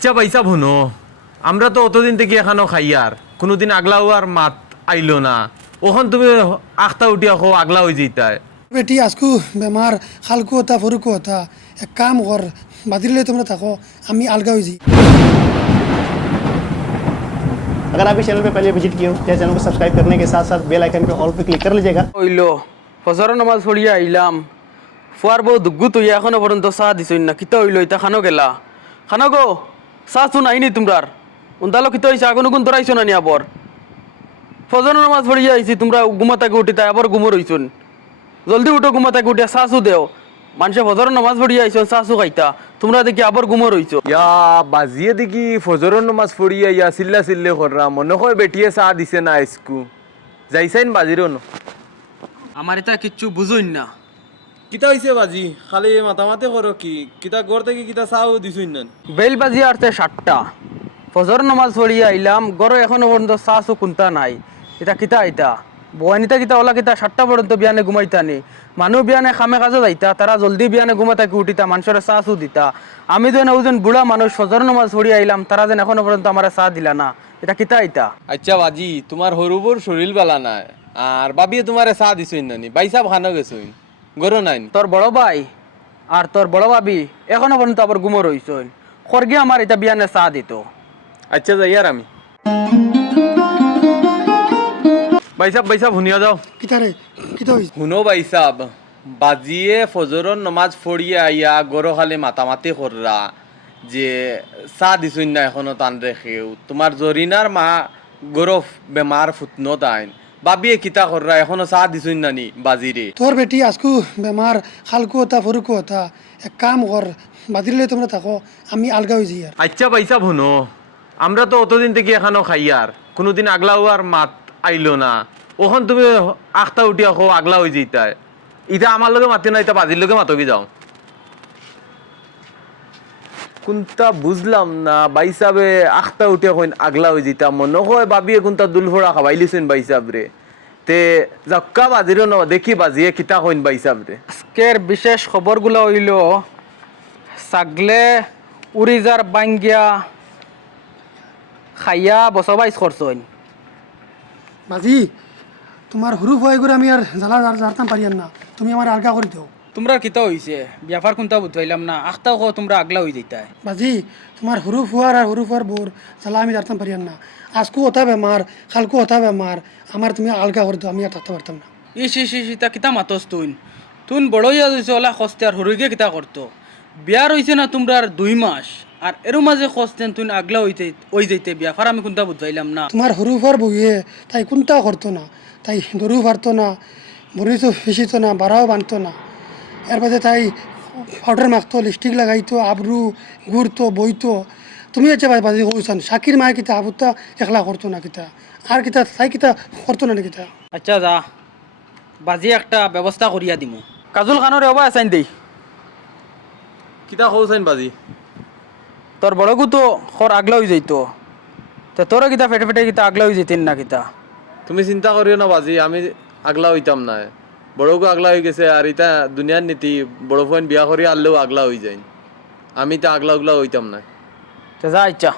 আচ্ছা পয়সা ভুনো আমরা তো অতদিন থেকে এখানো খাই আর কোনোদিন আগলা হওয়ার মাত আইলো না। ওখান তুমি আখতা উঠিয়া খো আগলা হয়ে যেতায়। বেটি আজকু বেমার খালকু হতা ফরুকু হতা এক কাম কর বাদিলে তোমরা থাকো আমি আলগা হয়ে যাই। अगर आप इस चैनल पे पहले विजिट किए हो तो चैनल को सब्सक्राइब करने के साथ साथ बेल आइकन पे ऑल पे क्लिक कर लीजिएगा। হইল ফজর নামাজ পড়িয়া আইলাম ফুয়ার বউ দুগ্গু তুই এখনো পর্যন্ত চাহ দিছই না কিতা হইল ইতা খানো গেলা খানো গো চাহ চুন আইনি তোমরার উন্দালো কিতা হইছে আগুন গুণ ধরাইছো না নি আবার ফজর নামাজ পড়িয়া আইছি তোমরা ঘুমাতাকে উঠিতা আবার ঘুমো রইছুন জলদি উঠো ঘুমাতাকে উঠিয়া চাহ দেও মানুষে ফজর নামাজ পড়িয়া আইছো চাহ খাইতা তোমরা দেখি আবার ঘুমো রইছো ইয়া বাজিয়ে দেখি ফজরের নামাজ পড়িয়া ইয়া চিল্লা চিল্লে কররা মনে হয় বেটিয়ে চাহ দিছে না আজকু যাইছাইন বাজিরও ন। আমার এটা কিচ্ছু বুঝুন না কিতা হইছে বাজি খালি মাতামাতে করো কি কিতা ঘর থেকে কিতা চাও দিছুন না। বেল বাজি আরতে 7টা ফজর নামাজ পড়িয়া আইলাম গড় এখনো পর্যন্ত চাহ কুন্তা নাই এটা কিতা আইতা বয়ানিতা কিতা ওলা কিতা 7টা পর্যন্ত বিয়ানে ঘুমাইতা নি মানুষ বিয়ানে খামে কাজে যাইতা তারা জলদি বিয়ানে ঘুমাতাকে উঠিতা মানুষের চাহ দিতা আমি যেন ওজন বুড়া মানুষ ফজর নামাজ পড়িয়া আইলাম তারা যেন এখনো পর্যন্ত আমার চাহ দিলা না এটা কিতা আইতা। আচ্ছা বাজি তোমার হরুবর শরীর বালা নাই আর বাবিয়ে তোমারে চাহ দিছুন নানি বাইসাব খানো গেছুন গরো নাই। তোর বড় ভাই আর তোর বড় ভাবি এখনো পর্যন্ত আবার ঘুমো রইছই খরগে আমার এটা বিয়ানে চাহ দিত। আচ্ছা যাই আর আমি বাইসাব শুনিয়া যাও। কিতারে কিতা হইছে শুনো বাইসাব বাজিয়ে ফজরর নমাজ পড়িয়ে আইয়া গরো খালি মাতামাতি কররা যে চাহ দিছুন না এখনো টান রেখেও তোমার জরিনার মা গরফ বেমার ফুটনো তাইন বাবিয়ে কিতা কররা এখনো চাহ দিছুন নানি বাজিরে। তোর বেটি আজকু বেমার খালকু হতা ফরুকু হতা এক কাম কর বাদিলে তোমরা থাকো আমি আলগা হয়ে যাই। আচ্ছা বাইসাব শুনো আমরা তো অতদিন থেকে এখানো খাই আর কোনোদিন আগলা হওয়ার মাত আইলো না। ওখান তুমি আখতা উঠিয়া খো আগলা হয়ে যেতায় ইটা আমার লগে মাতি না এটা বাজির লগে মাতকি যাও। কোনটা বুঝলাম না বাইসাবে আখতা উঠিয়া কইন আগলা হয়ে যেতা মনে হয় বাবিয়ে কোনটা দুলফোড়া খাবাইলিছেন বাইসাব রে তে জক্কা বাজিরও ন দেখি বাজিয়ে কিতা কইন বাইসাব রে। আজকের বিশেষ খবরগুলো হইল ছাগলে উড়িজার বাঙ্গিয়া খাইয়া বসবাইজ করছইন বাজি তোমার হুরু ভয় করে আমি আর জ্বালা জারতাম পারি না তুমি আমার আলগা করে দিও। তোমরা কিতা হইছে ব্যাপার কোনটা বুঝাইলাম না আখতাও কো তোমরা আগলা হই যাইতাই বাজি তোমার হুরু ফুয়ার আর হুরু ফুয়ার বোর জ্বালা আমি জারতাম পারি না আজকু হতা বেমার খালকু হতা বেমার আমার তুমি আলগা করে দিও আমি আর থাকতে পারতাম না। ইস ইস ইস ইতা কিতা মাতস তুন বড় হইয়া যাইছে ওলা খস্তে আর হরুইকে কিতা করতো বিয়ার হইছে না তোমরা আর 2 মাস আর এর মাঝে খস্তেন তুই আগলা হইতে ওই যাইতে ব্যাপার আমি কোনটা বুঝাইলাম না। তোমার হুরু ফুয়ার বইয়ে তাই কোনটা করতো না তাই দরু পারতো না বড়ি তো ফিসিতো না বাড়াও বানতো না এর বাদে তাই পাউডার মাখতো লিপস্টিক লাগাইতো আবরু ঘুরতো বইতো তুমি হচ্ছে ভাই বাজি কইছেন শাকির মায়ে কিতা আবুতা একলা করতো না কিতা আর কিতা তাই কিতা করতো না কিতা। আচ্ছা যা বাজি একটা ব্যবস্থা করিয়া দিমু কাজল খানোর অবা আসাইন দেই কিতা কৌছেন বাজি তোর বড়গু তো খর আগলা হয়ে যাইতো তা তোরা কিতা ফেটে ফেটে কিতা আগলা হয়ে যেতেন না কিতা। তুমি চিন্তা করিও না বাজি আমি আগলা হইতাম না বড়গু আগলা হয়ে গেছে আর ইটা দুনিয়ার নীতি বড় ফোন বিয়া করি আনলেও আগলা হয়ে যায় আমি তা আগলা উগলা হইতাম না। তা যা ইচ্ছা।